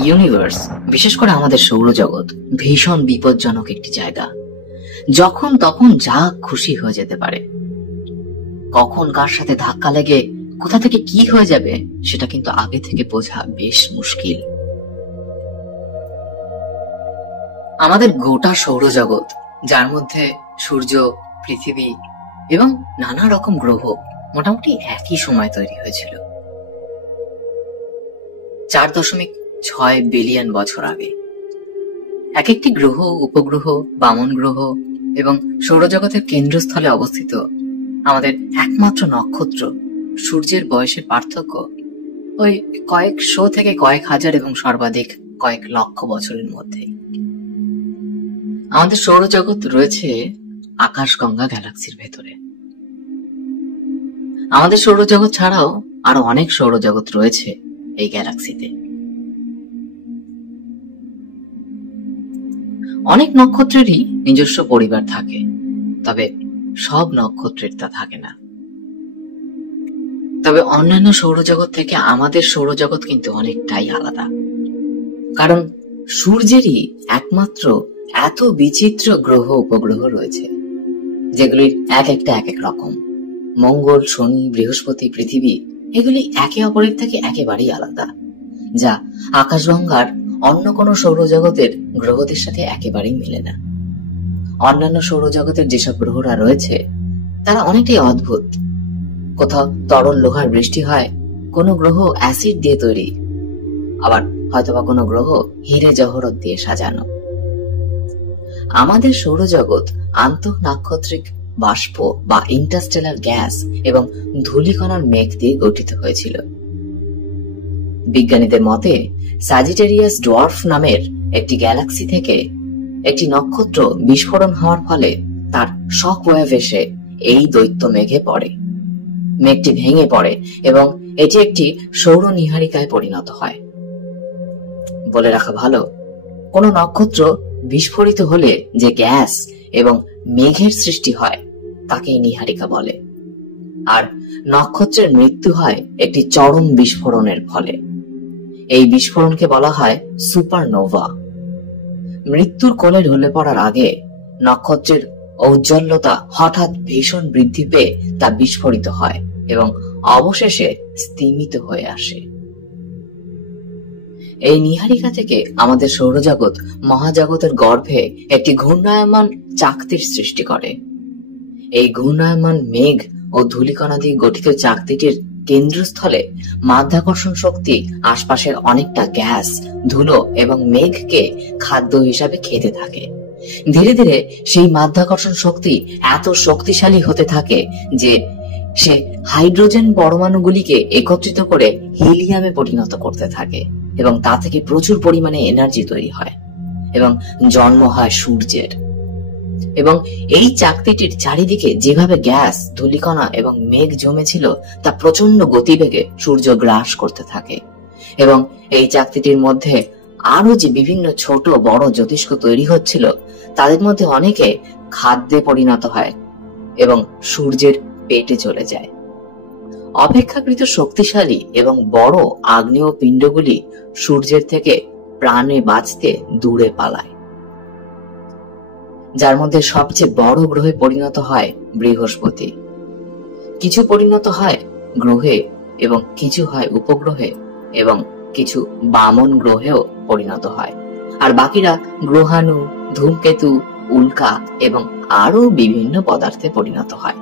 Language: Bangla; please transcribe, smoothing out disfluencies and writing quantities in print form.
ইউনিভার্স, বিশেষ করে আমাদের সৌরজগৎ ভীষণ বিপজ্জনক একটি জায়গা। যখন তখন যা খুশি হয়ে যেতে পারে। কখন কার সাথে ধাক্কা লেগে কোথা থেকে কি হয়ে যাবে সেটা কিন্তু আগে থেকে বোঝা বেশ মুশকিল। আমাদের গোটা সৌরজগৎ, যার মধ্যে সূর্য, পৃথিবী এবং নানা রকম গ্রহ মোটামুটি একই সময় তৈরি হয়েছিল, 4.6 বিলিয়ন বছর আগে। এক একটি গ্রহ, উপগ্রহ, বামন গ্রহ এবং সৌরজগতের কেন্দ্রস্থলে অবস্থিত আমাদের একমাত্র নক্ষত্র সূর্যের বয়সের পার্থক্য ওই কয়েকশো থেকে কয়েক হাজার এবং সর্বাধিক কয়েক লক্ষ বছরের মধ্যে। আমাদের সৌরজগৎ রয়েছে আকাশগঙ্গা গ্যালাক্সির ভেতরে। আমাদের সৌরজগৎ ছাড়াও আরো অনেক সৌরজগৎ রয়েছে এই গ্যালাক্সিতে। অনেক নক্ষত্রেরই নিজস্ব পরিবার থাকে, তবে সব নক্ষত্রের তা থাকে না। তবে অন্যান্য সৌরজগৎ থেকে আমাদের সৌরজগৎ কিন্তু অনেকটাই আলাদা, কারণ সূর্যেরই একমাত্র এত বিচিত্র গ্রহ উপগ্রহ রয়েছে, যেগুলির এক একটা এক এক রকম। মঙ্গল, শনি, বৃহস্পতি, পৃথিবী এগুলি একে অপরের থেকে একেবারেই আলাদা, যা আকাশগঙ্গার অন্য কোনো সৌরজগতের গ্রহদের সাথে একেবারেই মেলে না। অন্যান্য সৌরজগতের যেসব গ্রহরা রয়েছে তারা অনেকটাই অদ্ভুত। কোথাও তরল লোহার বৃষ্টি হয়, কোনো গ্রহ অ্যাসিড দিয়ে তৈরি, আবার হয়তোবা কোনো গ্রহ হিরে জহরত দিয়ে সাজানো। আমাদের সৌরজগৎ আন্তঃনাক্ষত্রিক বাষ্প বা ইন্টারস্টেলার গ্যাস এবং ধূলিকণার মেঘ দিয়ে গঠিত হয়েছিল। বিজ্ঞানীদের মতে স্যাজিটেরিয়াস ডোয়ার্ফ নামের একটি গ্যালাক্সি থেকে একটি নক্ষত্র বিস্ফোরণ হওয়ার ফলে তার শক ওয়েভ এসে এই দৈত্য মেঘে পড়ে। মেঘটি ভেঙে পড়ে এবং এটি একটি সৌর নীহারিকায় পরিণত হয়। বলে রাখা ভালো, কোন নক্ষত্র বিস্ফোরিত হলে যে গ্যাস এবং মেঘের সৃষ্টি হয় তাকেই নীহারিকা বলে, আর নক্ষত্রের মৃত্যু হয় একটি চরম বিস্ফোরণের ফলে। এই বিস্ফোরণকে বলা হয় সুপারনোভা। মৃত্যুর কোলে ঢলে পড়ার আগে নক্ষত্রের ঔজ্জ্বল্যতা হঠাৎ ভীষণ বৃদ্ধি পেয়ে তা বিস্ফোরিত হয় এবং অবশেষে স্তিমিত হয়ে আসে। এই নীহারিকা থেকে আমাদের সৌরজগৎ মহাজগতের গর্ভে একটি ঘূর্ণায়মান চাকতির সৃষ্টি করে। এই ঘূর্ণায়মান মেঘ ও ধূলিকণা দিয়ে গঠিত চাকতিটির কেন্দ্রস্থলে মাধ্যাকর্ষণ শক্তি আশপাশের অনেকটা গ্যাস, ধুলো এবং মেঘকে খাদ্য হিসাবে খেতে থাকে। ধীরে ধীরে সেই মাধ্যাকর্ষণ শক্তি এত শক্তিশালী হতে থাকে যে সে হাইড্রোজেন পরমাণুগুলিকে একত্রিত করে হিলিয়ামে পরিণত করতে থাকে এবং তা থেকে প্রচুর পরিমাণে এনার্জি তৈরি হয় এবং জন্ম হয় সূর্যের। এবং এই চাকতিটির চারিদিকে যেভাবে গ্যাস, ধূলিকণা এবং মেঘ জমেছিল তা প্রচন্ড গতিবেগে সূর্য গ্রাস করতে থাকে এবং এই চাকতিটির মধ্যে আরো যে বিভিন্ন ছোট বড় জ্যোতিষ্ক তৈরি হচ্ছিল তাদের মধ্যে অনেকে খাদ্যে পরিণত হয় এবং সূর্যের পেটে চলে যায়। অপেক্ষাকৃত শক্তিশালী এবং বড় আগ্নেয় পিণ্ডগুলি সূর্যের থেকে প্রাণে বাঁচতে দূরে পালায়, যার মধ্যে সবচেয়ে বড় গ্রহে পরিণত হয় বৃহস্পতি। কিছু পরিণত হয় গ্রহে এবং কিছু হয় উপগ্রহে এবং কিছু বামন গ্রহেও পরিণত হয়, আর বাকিরা গ্রহাণু, ধূমকেতু, উল্কা এবং আরো বিভিন্ন পদার্থে পরিণত হয়।